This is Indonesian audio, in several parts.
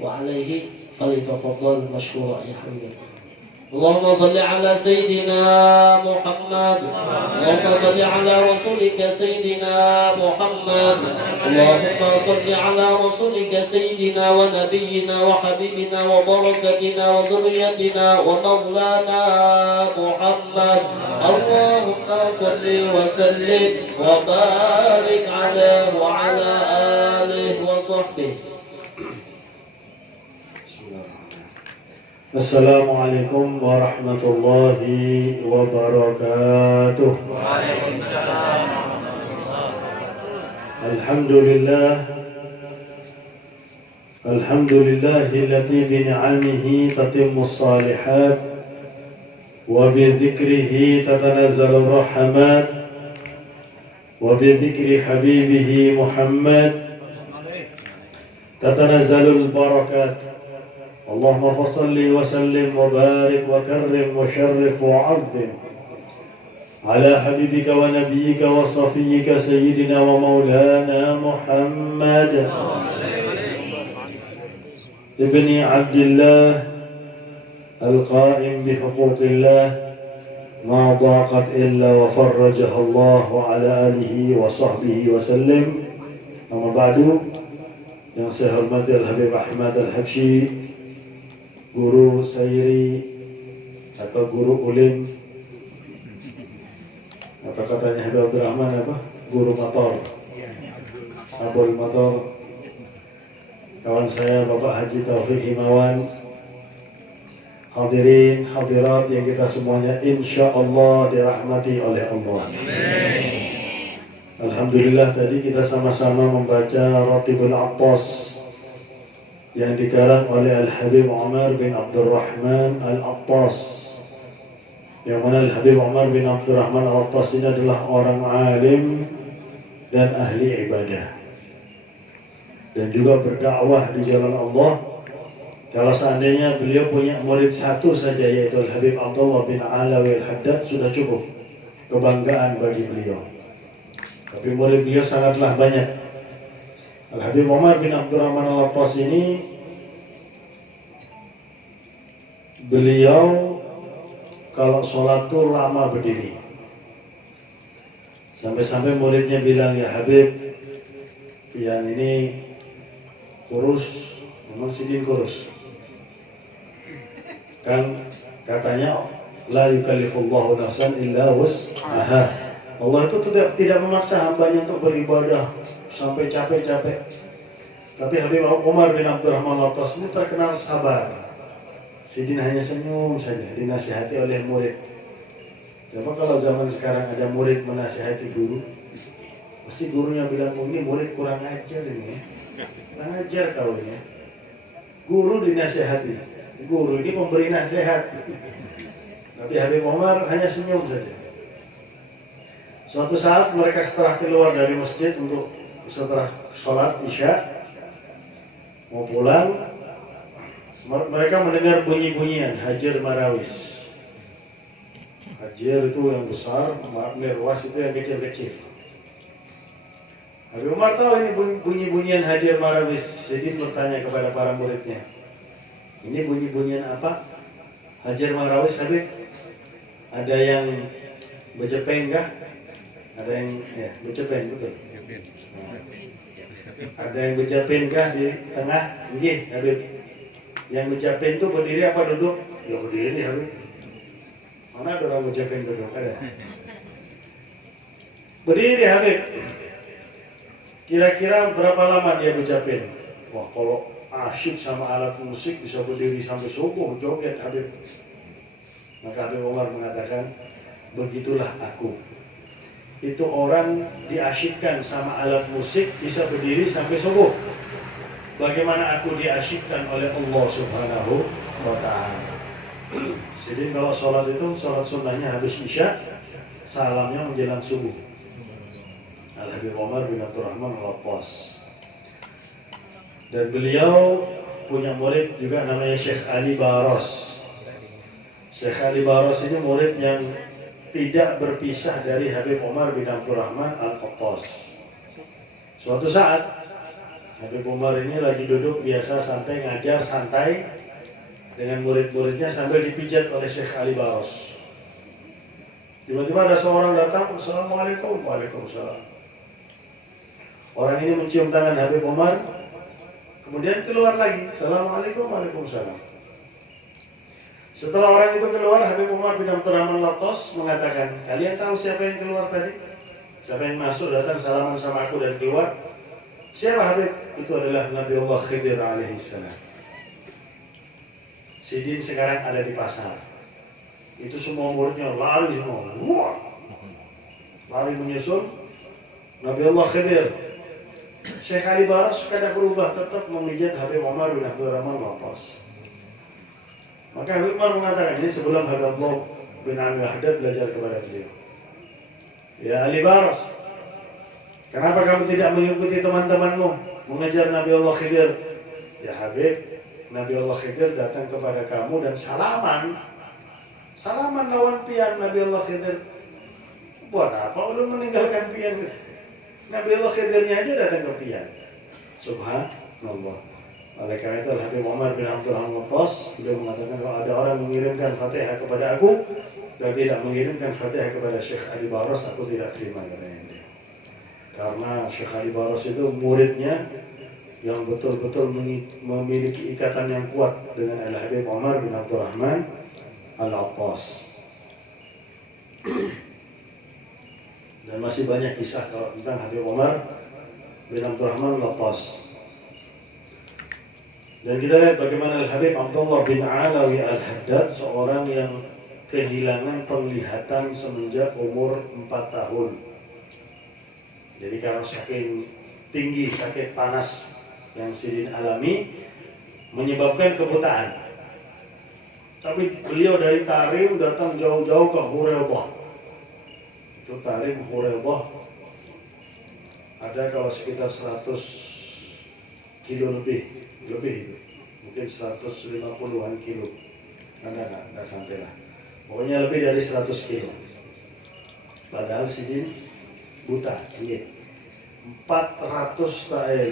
وعليه فليتفضل مشكورا يا حبيبي. اللهم صل على سيدنا محمد. اللهم صل على رسولك سيدنا محمد. اللهم صل على رسولك سيدنا ونبينا وحبيبنا وبركتنا وذريتنا ومولانا محمد. اللهم صل وسلم وبارك عليه وعلى آله وصحبه. Assalamualaikum warahmatullahi wabarakatuh. Waalaikumsalam warahmatullahi wabarakatuh. Alhamdulillah. Alhamdulillahilladzi bi ni'amihi tatimmus shalihat wa bi dzikrihi tatanazzalur rahmat wa bi dzikri habibihi Muhammad tatanazzalul barakat. اللهم فصل وسلم وبارك وكرم وشرف وعظم على حبيبك ونبيك وصفيك سيدنا ومولانا محمد ابن عبد الله القائم بحقوق الله ما ضاقت إلا وفرجها الله على آله وصحبه وسلم. أما بعد, yang saya hormati Al-Habib Ahmad Al-Habsyi, guru Sairi atau guru Ulim, apa katanya Habib Abdurrahman, apa? Guru motor, Abul Motor, kawan saya Bapak Haji Taufik Himawan, hadirin hadirat yang kita semuanya insya Allah dirahmati oleh Allah. Alhamdulillah, tadi kita sama-sama membaca Ratibul Attas yang dikarang oleh Al-Habib Umar bin Abdurrahman Al-Attas, yang mana Al-Habib Umar bin Abdurrahman Al-Attas ini adalah orang alim dan ahli ibadah dan juga berdakwah di jalan Allah. Kalau seandainya beliau punya murid satu saja, yaitu Al-Habib Abdullah bin Alawi Al-Haddad, sudah cukup kebanggaan bagi beliau. Tapi murid beliau sangatlah banyak. Al-Habib Umar bin Abdurrahman Al-Attas ini, beliau kalau sholat tuh lama berdiri. Sampai-sampai muridnya bilang, ya Habib, yang ini kurus, memang sidin kurus. Kan katanya, la yukallifullahu nafsan illa wus'aha. Allah itu tidak memaksa hambanya untuk beribadah sampai capek-capek. Tapi Habib Umar bin Abdurrahman Al-Attas ini terkenal sabar. Sidin hanya senyum saja dinasihati oleh murid. Coba kalau zaman sekarang ada murid menasihati guru, pasti gurunya bilang, oh, ini murid kurang ajar ini ya. Kurang ajar kau ini ya. Guru dinasihati, guru ini memberi nasihat. Tapi Habib Umar hanya senyum saja. Suatu saat mereka setelah keluar dari masjid untuk setelah sholat Isya mau pulang, mereka mendengar bunyi-bunyian Hajar Marawis. Hajar itu yang besar, Mirwas itu yang kecil-kecil. Habib Umar tahu ini bunyi-bunyian Hajar Marawis, jadi bertanya kepada para muridnya, ini bunyi-bunyian apa? Hajar Marawis, Habib? Ada yang berjepeng kah? Ada yang berjepeng, betul? Ada yang berjepeng kah di tengah? Iya, Habib. Yang berjepeng itu berdiri apa duduk? Ya berdiri, Habib. Mana ada orang berjepeng duduk? Ada? Berdiri, Habib. Kira-kira berapa lama dia berjepeng? Wah, kalau asyik sama alat musik bisa berdiri sampai subuh, joget, Habib. Maka Habib Umar mengatakan, begitulah aku. Itu orang diasyikkan sama alat musik bisa berdiri sampai subuh. Bagaimana aku diasyikkan oleh Allah Subhanahu wa Ta'ala. Jadi kalau sholat itu, sholat sunnahnya habis Isya, salamnya menjelang subuh. Al-Habib Umar bin Abdurrahman Al-Attas. Dan beliau punya murid juga namanya Syekh Ali Baros. Syekh Ali Baros ini murid yang tidak berpisah dari Habib Umar bin Abdurrahman Al-Attas. Suatu saat Habib Umar ini lagi duduk biasa santai ngajar santai dengan murid-muridnya sambil dipijat oleh Syekh Ali Baros. Tiba-tiba ada seorang datang, Assalamualaikum, Waalaikumsalam. Orang ini mencium tangan Habib Umar, kemudian keluar lagi, Assalamualaikum, Waalaikumsalam. Setelah orang itu keluar, Habib Umar bin Abdurrahman Latos mengatakan, kalian tahu siapa yang keluar tadi? Siapa yang masuk, datang salaman sama aku dan keluar? Siapa Habib? Itu adalah Nabi Allah Khidir alaihissalam. Sidin sekarang ada di pasar. Itu semua muridnya lari semua. Wah! Lari menyusul Nabi Allah Khidir. Syekh Ali Baras kadang berubah, tetap memijat Habib Umar bin Abdurrahman Latos. Maka Habib Umar mengatakan, ini sebelum Habib Allah bin Abdul Haddad belajar kepada beliau. Ya Ali Baras, kenapa kamu tidak mengikuti teman-temanmu mengejar Nabi Allah Khidir? Ya Habib, Nabi Allah Khidir datang kepada kamu dan salaman lawan pian Nabi Allah Khidir. Buat apa ulun meninggalkan pian? Nabi Allah Khidirnya aja datang ke pian. Subhanallah. Oleh karena itu Habib Umar bin Abdurrahman Latos beliau mengatakan, kalau ada orang mengirimkan Fatihah kepada aku dan tidak mengirimkan Fatihah kepada Syekh Ali Baros, aku tidak terima, katanya dia. Karena Syekh Ali Baros itu muridnya yang betul-betul memiliki ikatan yang kuat dengan Al-Habib Umar bin Abdurrahman Al-Latos. Dan masih banyak kisah tentang Habib Umar bin Abdurrahman Al-Latos. Dan kita lihat bagaimana Al-Habib Abdullah bin Alawi Al-Haddad, seorang yang kehilangan penglihatan semenjak umur 4 tahun. Jadi karena saking tinggi, sakit panas yang Sidin alami menyebabkan kebutaan. Tapi beliau dari Tarim datang jauh-jauh ke Huraybah. Itu Tarim Huraybah ada kalau sekitar 100 kilo lebih itu, mungkin 150-an kilo, nggak sampai lah. Pokoknya lebih dari 100 kilo. Padahal Sidin buta, iya. 400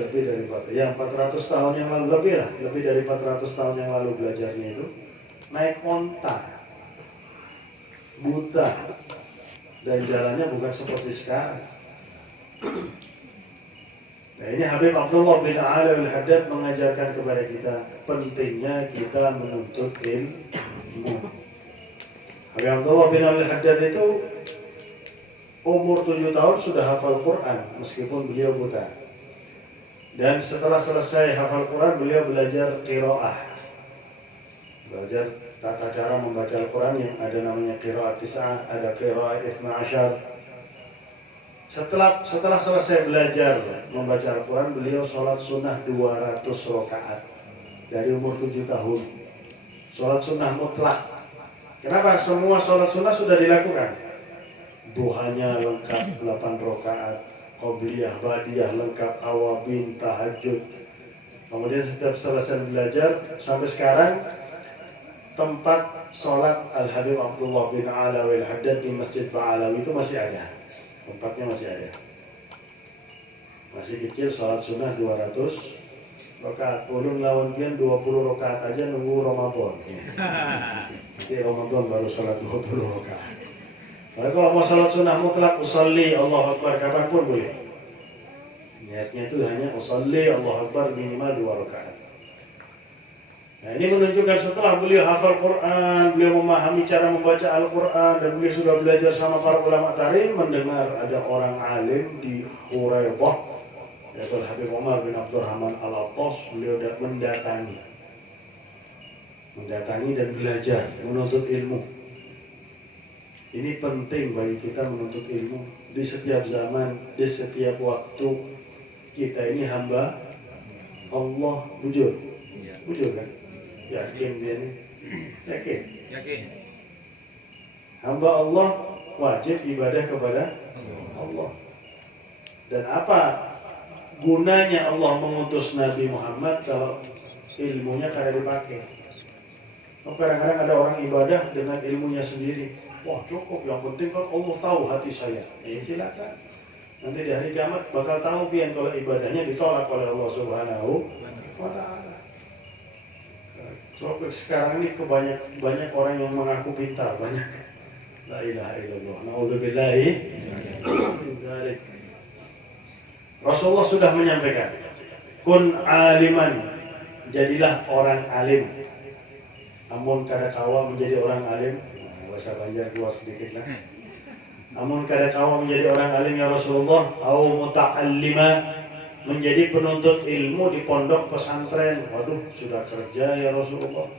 lebih dari 400 tahun yang lalu, lebih dari 400 tahun yang lalu belajarnya itu naik onta, buta, dan jalannya bukan seperti sekarang. Nah, ini Habib Abdullah bin Alawi Al-Haddad mengajarkan kepada kita pentingnya kita menuntut ilmu. Habib Abdullah bin Alawi Al-Haddad itu umur 7 tahun sudah hafal Quran meskipun beliau buta. Dan setelah selesai hafal Quran beliau belajar qiraah. Belajar tata cara membaca Al-Quran yang ada namanya qiraat tis'ah, ada qiraat 12. Setelah selesai belajar membaca Al-Quran, beliau sholat sunnah 200 rakaat dari umur 7 tahun. Sholat sunnah mutlak. Kenapa? Semua sholat sunnah sudah dilakukan. Duhanya lengkap 8 rakaat, qobliyah, ba'diyah lengkap, awabin, tahajud. Kemudian setiap selesai belajar sampai sekarang, tempat sholat Al-Habib Abdullah bin Alawi Al-Haddad di Masjid Ba'alawi itu masih ada. Tempatnya masih ada. Masih kecil, sholat sunnah 200 rakaat. Ulun lawan pian 20 rakaat aja nunggu Ramadan. Nanti Ramadan baru sholat 20 rakaat. Tapi kalau mau sholat sunnah mutlak, usalli Allahu Akbar kapanpun boleh. Niatnya itu hanya usalli Allahu Akbar minimal 2 rakaat. Nah, ini menunjukkan setelah beliau hafal Quran, beliau memahami cara membaca Al-Quran, dan beliau sudah belajar sama para ulama tarim, mendengar ada orang alim di Huraybah, yaitu Habib Umar bin Abdurrahman Al-Latos. Beliau mendatangi dan belajar, menuntut ilmu. Ini penting bagi kita menuntut ilmu di setiap zaman, di setiap waktu. Kita ini hamba Allah, bujur kan? Yakin dia ini? Yakin. Hamba Allah wajib ibadah kepada Allah. Dan apa gunanya Allah mengutus Nabi Muhammad kalau ilmunya kada dipakai? Kadang-kadang ada orang ibadah dengan ilmunya sendiri. Wah cukup, yang penting kan Allah tahu hati saya. Silakan. Nanti di hari kiamat bakal tahu pian kalau ibadahnya ditolak oleh Allah Subhanahu wa Ta'ala. So, sekarang ini banyak orang yang mengaku pintar, banyak. La ilaha illallah. Na'udzubillahi min dzalik. Rasulullah sudah menyampaikan, kun aliman, jadilah orang alim. Amun kada kawa menjadi orang alim, bahasa Banjar keluar sedikit lah. Amun kada kawa menjadi orang alim ya Rasulullah, au muta'allima, menjadi penuntut ilmu di pondok pesantren. Waduh, sudah kerja ya Rasulullah,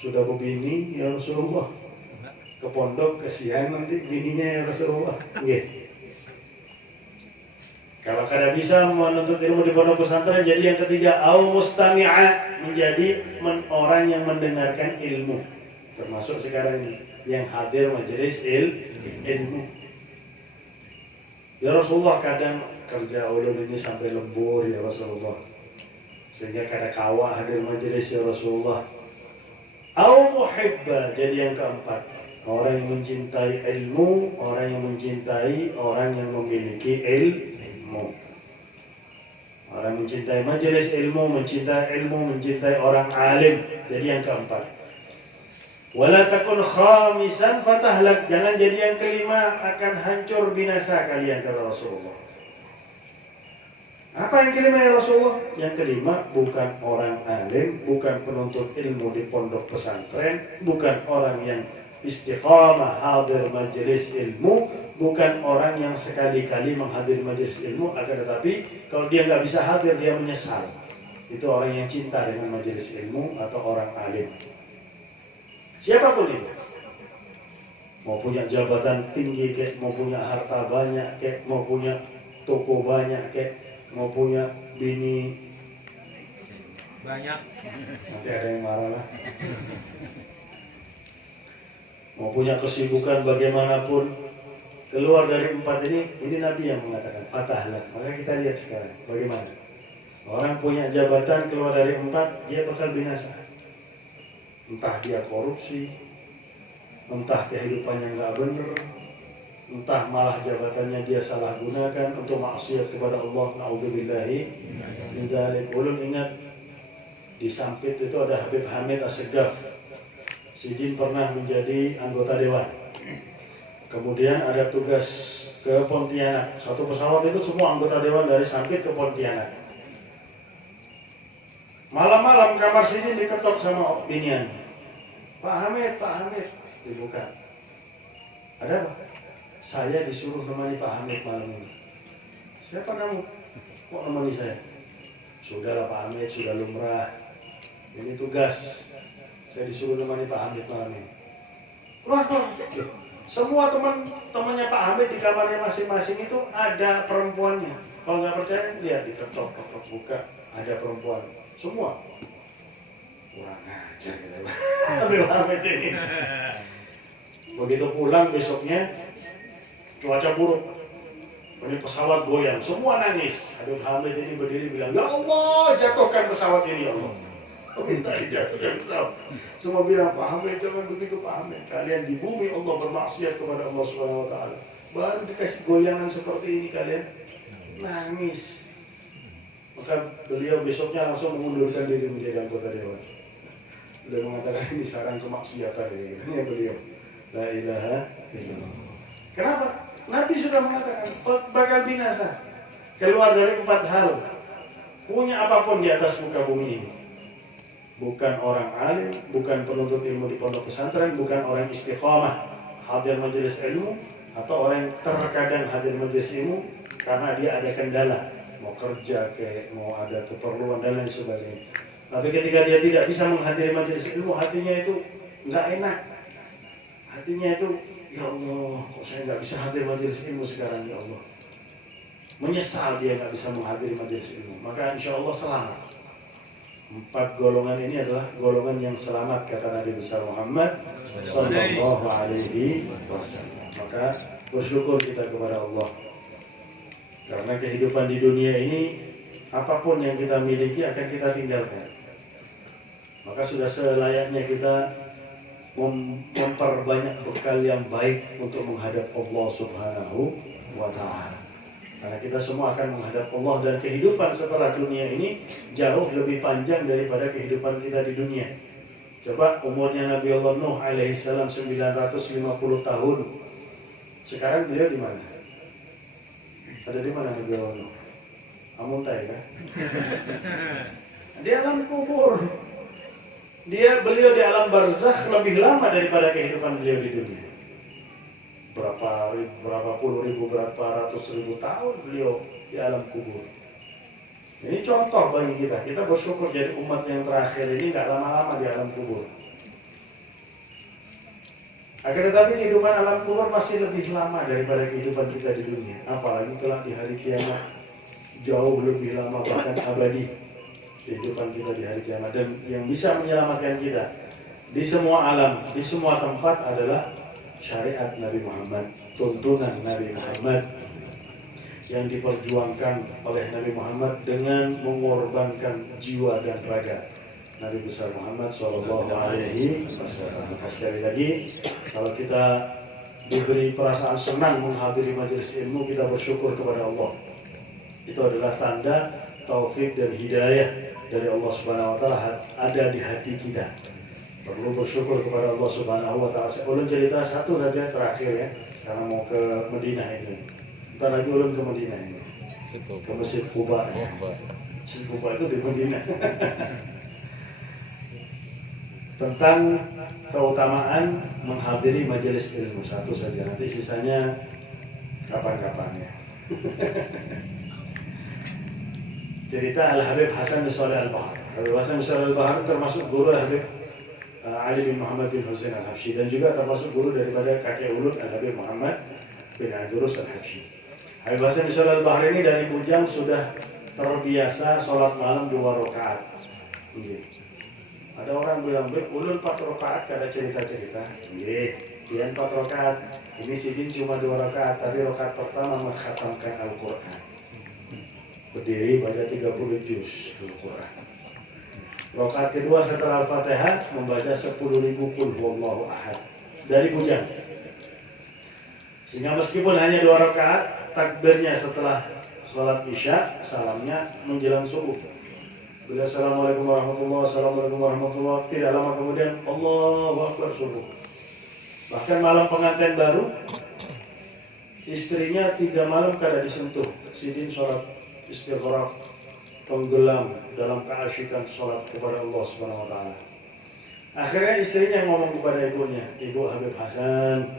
sudah berbini ya Rasulullah, ke pondok kesian nanti bininya ya Rasulullah. Nggih. Kalau kada bisa menuntut ilmu di pondok pesantren, jadi yang ketiga, au mustami'a, menjadi orang yang mendengarkan ilmu. Termasuk sekarang ini yang hadir majelis ilmu. Ya Rasulullah, kadang kerja ulun ini sampai lembur ya Rasulullah, sehingga kada kawa hadir majelis ya Rasulullah. Au muhibba, jadi yang keempat, orang yang mencintai ilmu, orang yang mencintai orang yang memiliki ilmu. Orang mencintai majelis ilmu, mencintai orang alim. Jadi yang keempat. Wala takun khamisan fatahlak, jangan jadi yang kelima, akan hancur binasa kalian, kata Rasulullah. Apa yang kelima ya Rasulullah? Yang kelima bukan orang alim, bukan penuntut ilmu di pondok pesantren, bukan orang yang istiqamah hadir majelis ilmu, bukan orang yang sekali-kali menghadiri majelis ilmu, akan tetapi kalau dia nggak bisa hadir dia menyesal. Itu orang yang cinta dengan majelis ilmu atau orang alim. Siapapun itu, mau punya jabatan tinggi kek, mau punya harta banyak kek, mau punya toko banyak kek, mau punya bini banyak, nanti ada yang marah lah. Mau punya kesibukan bagaimanapun, keluar dari empat ini Nabi yang mengatakan fatahlah. Maka kita lihat sekarang bagaimana orang punya jabatan keluar dari empat, dia bakal binasa. Entah dia korupsi, entah kehidupannya nggak benar, entah malah jabatannya dia salah gunakan untuk maksiat kepada Allah. Na'udzubillahi min dzalik. Ulun ingat di Sampit itu ada Habib Hamid Assegaf. Sidin pernah menjadi anggota dewan. Kemudian ada tugas ke Pontianak. Satu pesawat itu semua anggota dewan dari Sampit ke Pontianak. Malam-malam kamar Sidin diketok sama binian. Pak Hamid, dibuka. Ada apa? Saya disuruh nemani Pak Hamid malam ini. Siapa kamu? Kok nemani saya? Sudahlah Pak Hamid, sudah lumrah. Ini tugas. Saya disuruh nemani Pak Hamid malam ini. Keluar. Semua teman-temannya Pak Hamid di kamarnya masing-masing itu ada perempuannya. Kalau nggak percaya, lihat diketok, buka, ada perempuan. Semua. Kurang ajar kita. Habib Hamid ini. Begitu pulang besoknya, cuaca buruk. Ini pesawat goyang, semua nangis. Habib Hamid ini berdiri bilang, ya Allah, jatuhkan pesawat ini ya Allah. Minta dijatuhkan pesawat. Semua bilang, Pak Hamid, jangan begitu Pak Hamid. Kalian di bumi Allah bermaksiat kepada Allah Subhanahu wa Ta'ala. Baru dikasih goyangan seperti ini kalian nangis. Maka beliau besoknya langsung mengundurkan diri menjadi anggota dewan. Beliau mengatakan ini sarang kemaksiatan ini beliau. La ilaha illallah. Kenapa? Nabi sudah mengatakan bakal binasa. Keluar dari 4 hal. Punya apapun di atas muka bumi ini. Bukan orang alim, bukan penuntut ilmu di pondok pesantren, bukan orang istiqamah hadir majelis ilmu, atau orang yang terkadang hadir majelis ilmu karena dia ada kendala, mau kerja kayak mau ada keperluan dan lain sebagainya. Tapi ketika dia tidak bisa menghadiri majelis ilmu, hatinya itu nggak enak. Hatinya itu, ya Allah, kok saya nggak bisa hadir majelis ilmu sekarang, ya Allah. Menyesal dia nggak bisa menghadiri majelis ilmu. Maka insya Allah selamat. 4 golongan ini adalah golongan yang selamat, kata Nabi besar Muhammad Sallallahu Alaihi Wasallam. Maka bersyukur kita kepada Allah, karena kehidupan di dunia ini apapun yang kita miliki akan kita tinggalkan. Maka sudah selayaknya kita memperbanyak bekal yang baik untuk menghadap Allah Subhanahu wa Ta'ala. Karena kita semua akan menghadap Allah dan kehidupan setelah dunia ini jauh lebih panjang daripada kehidupan kita di dunia. Coba umurnya Nabi Allah Nuh alaihissalam 950 tahun. Sekarang beliau di mana? Ada di mana Nabi Allah Nuh? Amuntai kan? Di alam kubur. Beliau di alam barzakh lebih lama daripada kehidupan beliau di dunia. Berapa puluh ribu, berapa ratus ribu tahun beliau di alam kubur. Ini contoh bagi kita. Kita bersyukur jadi umat yang terakhir ini nggak lama-lama di alam kubur. Akan tetapi kehidupan alam kubur masih lebih lama daripada kehidupan kita di dunia. Apalagi kelak di hari kiamat jauh lebih lama, bahkan abadi kehidupan kita di hari kiamat. Dan yang bisa menyelamatkan kita di semua alam, di semua tempat adalah syariat Nabi Muhammad, tuntunan Nabi Muhammad yang diperjuangkan oleh Nabi Muhammad dengan mengorbankan jiwa dan raga Nabi besar Muhammad Shallallahu Alaihi Wasallam. Sekali lagi, kalau kita diberi perasaan senang menghadiri majelis ilmu, kita bersyukur kepada Allah. Itu adalah tanda taufik dan hidayah dari Allah Subhanahu Wa Taala ada di hati kita. Perlu bersyukur kepada Allah Subhanahu Wa Taala. Saya ulun cerita satu saja terakhir ya, karena mau ke Madinah ini. Kita lagi ulun ke Madinah ini, ke Masjid Quba. Masjid Quba itu di Madinah. Tentang keutamaan menghadiri majelis ilmu, satu saja. Nanti sisanya kapan-kapan ya. Cerita Al-Habib Hasan bin Shalih Al-Bahar. Habib Hasan bin Shalih Al-Bahar termasuk guru Habib Ali bin Muhammad bin Husain Al-Habsyi, dan juga termasuk guru daripada kakek ulun Al-Habib Muhammad bin Adurus Al-Habsyi. Habib Hasan bin Shalih Al-Bahar ini dari bujang sudah terbiasa sholat malam 2 rakaat. Okay. Ada orang bilang, ulun 4 rakaat kada cerita-cerita. Iya, dia 4 rakaat. Ini sidin cuma 2 rakaat, tapi rakaat pertama mengkhatamkan Al-Quran. Berdiri baca 30 juz Al-Quran. Rakaat kedua setelah Al-Fatihah membaca 10.000 qul huwallahu ahad dari bujang. Sehingga meskipun hanya 2 rakaat, takbirnya setelah sholat isya, salamnya menjelang subuh. Bila assalamualaikum warahmatullahi wabarakatuh, assalamualaikum warahmatullahi wabarakatuh, tidak lama kemudian Allahu Akbar subuh. Bahkan malam pengantin baru, istrinya 3 malam kada disentuh. Sidin sholat istighraq, tenggelam dalam keasyikan sholat kepada Allah Subhanahu Wa Taala. Akhirnya istrinya ngomong kepada ibunya, Ibu Habib Hasan,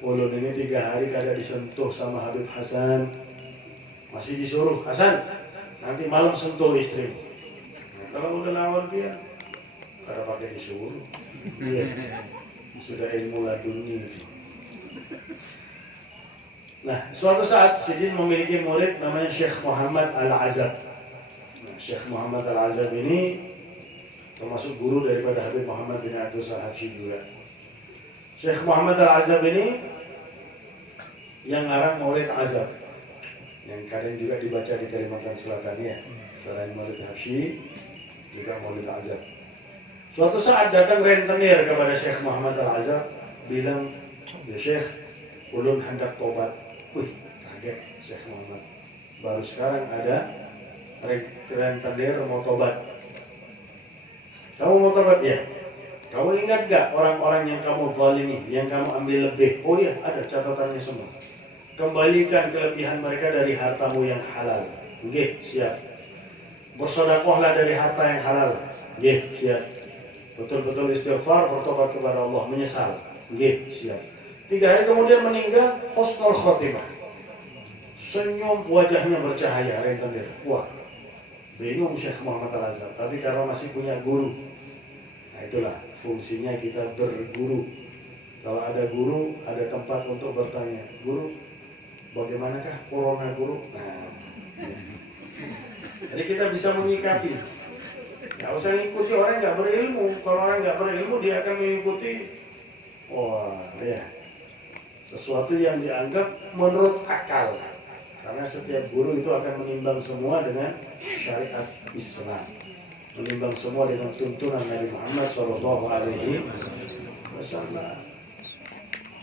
ulun ini 3 hari kada disentuh sama Habib Hasan, masih disuruh Hasan nanti malam sentuh istri. Nah, kalau udah nawar dia, kada pakai disuruh, sudah ilmu laduni. Nah, suatu saat Sidin memiliki murid namanya Syekh Muhammad Al-Azab. Nah, Syekh Muhammad Al-Azab ini termasuk guru daripada Habib Muhammad bin Adurus Al-Habsyi juga. Syekh Muhammad Al-Azab ini yang ngarang Maulid Azab, yang kadang juga dibaca di Kalimantan Selatan ya. Selain Maulid Habsyi, juga Maulid Azab. Suatu saat datang rentenir kepada Syekh Muhammad Al-Azab, bilang, ya Syekh, ulun hendak tobat. Wih, kaget Syekh Muhammad. Baru sekarang ada rentenir mau tobat. Kamu mau tobat ya? Kamu ingat gak orang-orang yang kamu zalimi, yang kamu ambil lebih? Oh iya, ada catatannya semua. Kembalikan kelebihan mereka dari hartamu yang halal. Nggih, siap. Bersedekahlah dari harta yang halal. Nggih, siap. Betul-betul istighfar, bertobat kepada Allah, menyesal. Nggih, siap. 3 hari kemudian meninggal, husnul khotimah. Senyum, wajahnya bercahaya, rentenir. Wah, bingung Syekh Muhammad Al-Azab, tapi karena masih punya guru. Nah itulah fungsinya kita berguru. Kalau ada guru, ada tempat untuk bertanya. Guru, bagaimanakah corona guru? Nah, jadi kita bisa menyikapi. Nggak usah ngikuti orang yang nggak berilmu. Kalau orang nggak berilmu, dia akan mengikuti, wah ya, sesuatu yang dianggap menurut akal. Karena setiap guru itu akan menimbang semua dengan syariat Islam, menimbang semua dengan tuntunan Nabi Muhammad SAW.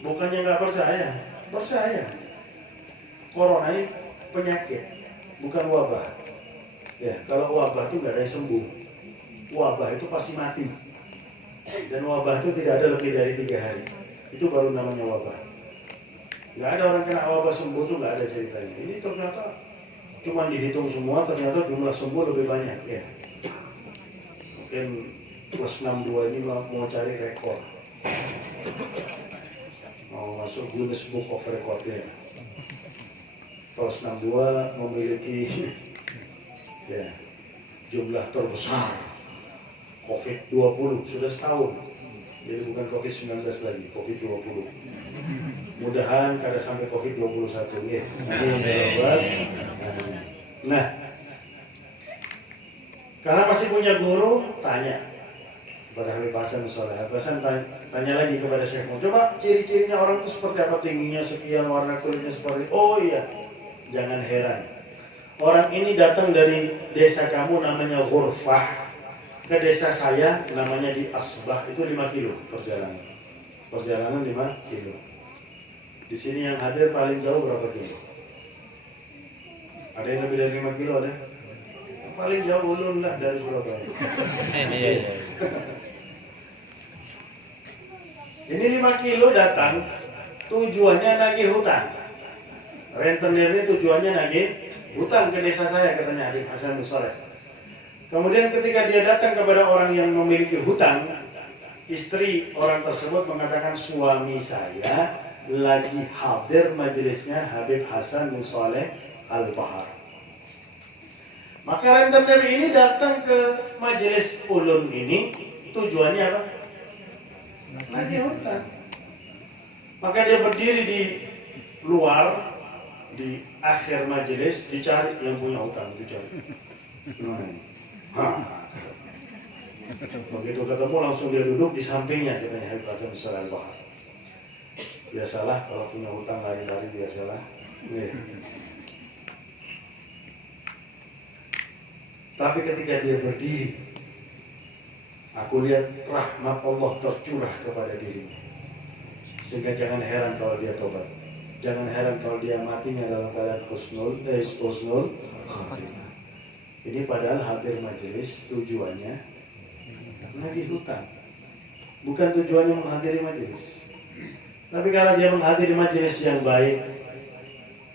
Bukannya nggak percaya, percaya. Corona ini penyakit, bukan wabah. Ya, kalau wabah itu nggak ada yang sembuh. Wabah itu pasti mati. Dan wabah itu tidak ada lebih dari 3 hari. Itu baru namanya wabah. Nggak ada orang kena wabah sembuh tuh nggak ada ceritanya. Ini ternyata cuma dihitung semua, ternyata jumlah sembuh lebih banyak. Ya, mungkin plus 62 ini mau cari rekor. Mau masuk Guinness Book of Record ya. Plus 62 memiliki ya jumlah terbesar COVID-20 sudah setahun. Jadi bukan COVID-19 lagi, COVID-20. Mudahan kada sampai COVID-21 ya. Nah, karena masih punya guru, tanya kepada Habib Hasan Saleh. Habib Hasan tanya lagi kepada Syekh, coba ciri-cirinya orang itu seperti apa, tingginya sekian, warna kulitnya seperti, oh iya, jangan heran. Orang ini datang dari desa kamu namanya Ghurfah ke desa saya namanya di Asbah, itu 5 kilo perjalanan. Perjalanan 5 kilo. Di sini yang hadir paling jauh berapa kilo? Ada yang lebih dari 5 kilo ada? Paling jauh ulun lah dari Surabaya. Ini 5 kilo datang, tujuannya nagih hutang. Rentenirnya tujuannya nagih hutang ke desa saya, katanya Habib Hasan Saleh. Kemudian ketika dia datang kepada orang yang memiliki hutang, istri orang tersebut mengatakan, suami saya lagi hadir majelisnya Habib Hasan Saleh Al-Bahar. Maka rentenir ini datang ke majelis ulun ini, tujuannya apa? Nagih hutang. Maka dia berdiri di luar, di akhir majelis, dicari yang punya hutang, dicari. Begitu ketemu langsung dia duduk di sampingnya, katanya Habib Hasan Saleh Al-Bahar. Biasalah kalau punya hutang lari-lari, biasalah. Tapi ketika dia berdiri, aku lihat rahmat Allah tercurah kepada dirinya. Sehingga jangan heran kalau dia tobat. Jangan heran kalau dia matinya dalam keadaan husnul khatimah. Ini padahal hadir majelis tujuannya nagih hutang. Bukan tujuannya menghadiri majelis. Tapi kalau dia menghadiri majelis yang baik,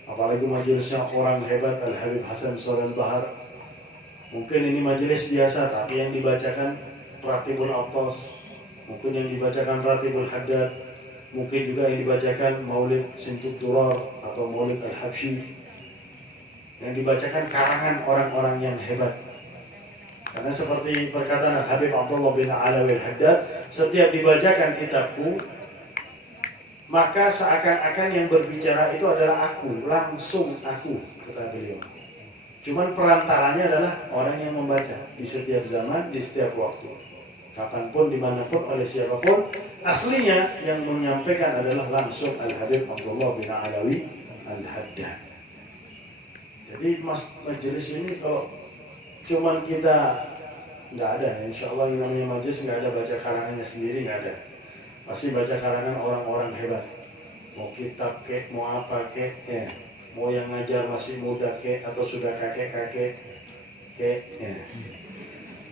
apalagi majelisnya orang hebat Al-Habib Hasan Saleh Al-Bahar, mungkin ini majelis biasa, tapi yang dibacakan Ratibul Attas, mungkin yang dibacakan Ratibul Haddad, mungkin juga yang dibacakan Maulid Sintut Durar atau Maulid Al-Habsyi, yang dibacakan karangan orang-orang yang hebat. Karena seperti perkataan Habib Abdullah bin Alawi Al-Haddad, setiap dibacakan kitabku, maka seakan-akan yang berbicara itu adalah aku, langsung aku, kata beliau. Cuman perantaranya adalah orang yang membaca di setiap zaman, di setiap waktu, kapanpun, dimanapun, oleh siapapun. Aslinya yang menyampaikan adalah langsung Al-Habib Abdullah bin Alawi Al-Haddad. Jadi majelis ini kalau cuman kita nggak ada, insya Allah yang namanya majelis nggak ada baca karangannya sendiri, nggak ada. Pasti baca karangan orang-orang hebat. Mau kitab kek, mau apa kek, ya. Mau yang ngajar masih muda kek atau sudah kakek-kakek kek, ya.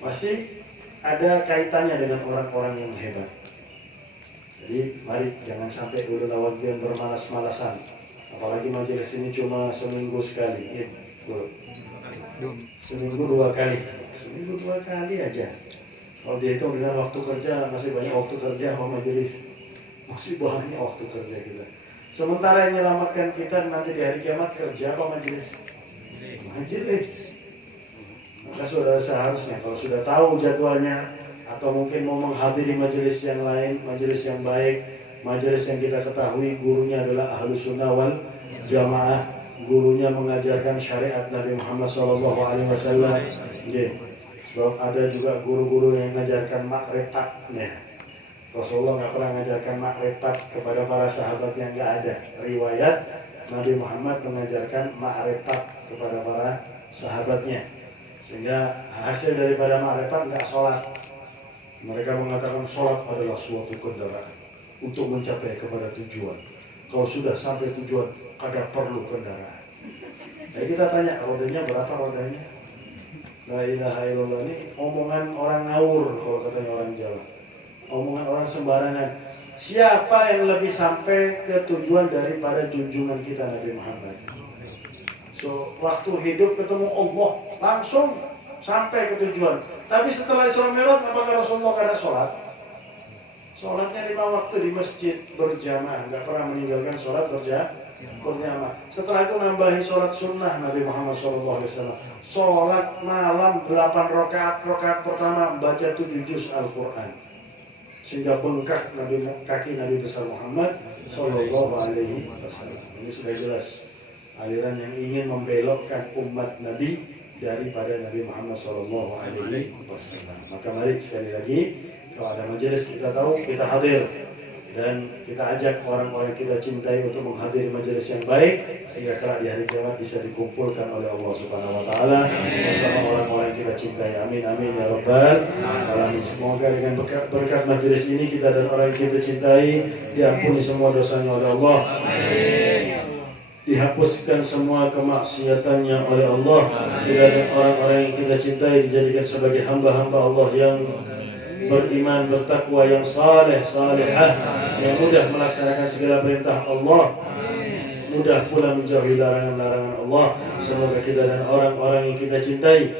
Pasti ada kaitannya dengan orang-orang yang hebat. Jadi mari jangan sampai ulul awaliyah bermalas-malasan. Apalagi majelis ini cuma seminggu sekali, ya. Seminggu 2 kali. Seminggu 2 kali aja. Kalau dihitung dengan waktu kerja, masih banyak waktu kerja sama majelis. Masih banyak waktu kerja kita. Sementara yang menyelamatkan kita nanti di hari kiamat, kerja apa majelis? Majelis. Maka sudah seharusnya kalau sudah tahu jadwalnya, atau mungkin mau menghadiri majelis yang lain, majelis yang baik, majelis yang kita ketahui gurunya adalah Ahlus Sunnah wal Jamaah, gurunya mengajarkan syariat Nabi Muhammad SAW. Sebab ada juga guru-guru yang mengajarkan makrifat. Rasulullah nggak pernah mengajarkan makrifat kepada para sahabat yang nggak ada. Riwayat Nabi Muhammad mengajarkan makrifat kepada para sahabatnya. Sehingga hasil daripada makrifat nggak sholat. Mereka mengatakan sholat adalah suatu kendaraan untuk mencapai kepada tujuan. Kalau sudah sampai tujuan, kada perlu kendaraan. Jadi kita tanya rodanya berapa rodanya? La ilaha illallah ini omongan orang ngawur kalau katanya orang Jawa. Omongan orang sembarangan. Siapa yang lebih sampai ke tujuan daripada junjungan kita Nabi Muhammad? So, waktu hidup ketemu Allah langsung sampai ke tujuan. Tapi setelah Isra Mi'raj apakah Rasulullah kada sholat? Sholatnya 5 waktu di masjid berjamaah, nggak pernah meninggalkan sholat berjamaah. Setelah itu nambahi sholat sunnah Nabi Muhammad SAW. Sholat malam 8 rakaat, rakaat pertama baca 7 juz Al-Quran. Sehingga bengkak kaki Nabi besar Muhammad Sallallahu Alaihi Wasallam. Ini sudah jelas aliran yang ingin membelokkan umat Nabi daripada Nabi Muhammad Sallallahu Alaihi Wasallam. Maka mari sekali lagi kalau ada majelis kita tahu kita hadir dan kita ajak orang-orang kita cintai untuk menghadiri majelis yang baik sehingga kelak di hari kiamat bisa dikumpulkan oleh Allah Subhanahu Wa Taala bersama orang-orang yang kita cintai. Amin amin ya Rabbal Alamin. Semoga dengan berkat majelis ini kita dan orang yang kita cintai diampuni semua dosanya oleh Allah. Dihapuskan semua kemaksiatannya oleh Allah. Kita dan orang-orang yang kita cintai dijadikan sebagai hamba-hamba Allah yang beriman, bertakwa, yang saleh, salihah, yang mudah melaksanakan segala perintah Allah, mudah pula menjauhi larangan-larangan Allah. Semoga kita dan orang-orang yang kita cintai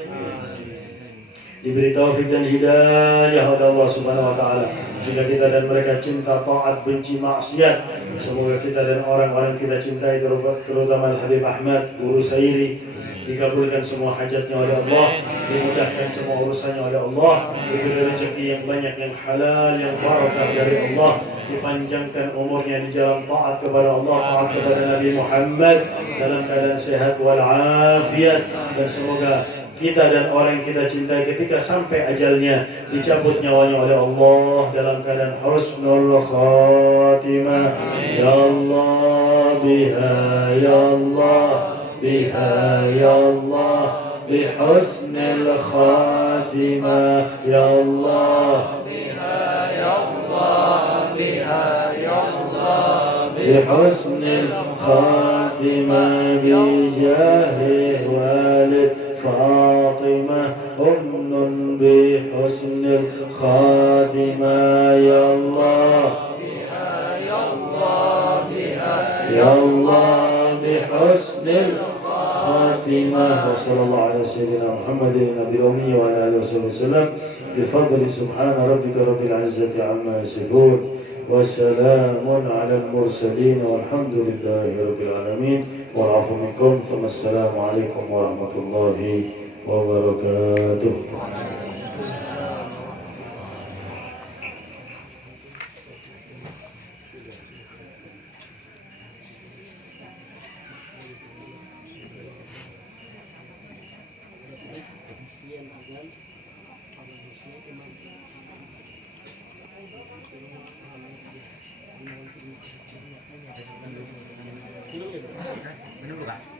diberi taufik dan hidayah oleh Allah Subhanahu Wa Taala sehingga kita dan mereka cinta taat, benci maksiat. Semoga kita dan orang-orang kita cintai terutama Habib Ahmad, Guru Sairi, dikabulkan semua hajatnya oleh Allah, dimudahkan semua urusannya oleh Allah, diberi rezeki yang banyak, yang halal, yang barakah dari Allah, dipanjangkan umurnya di jalan taat kepada Allah, taat kepada Nabi Muhammad dalam keadaan sehat walafiat. Dan semoga kita dan orang yang kita cintai ketika sampai ajalnya dicabut nyawanya oleh Allah dalam keadaan husnul khatimah. Ya Allah biha ya Allah biha ya Allah bihusnil khatimah. Ya Allah biha ya Allah biha ya Allah bihusnil khatimah bijahi walid Fatimah بحسن الخاتمة يا الله يا الله بحسن الخاتمة. وصلى الله على سيدنا محمد النبي الأمي وعلى آله وصحبه وسلم بفضل سبحان ربك رب العزة عما يصفون وسلام على المرسلين والحمد لله رب العالمين والعفو منكم. ثم السلام عليكم ورحمة الله وبركاته. Minum dulu, Kak.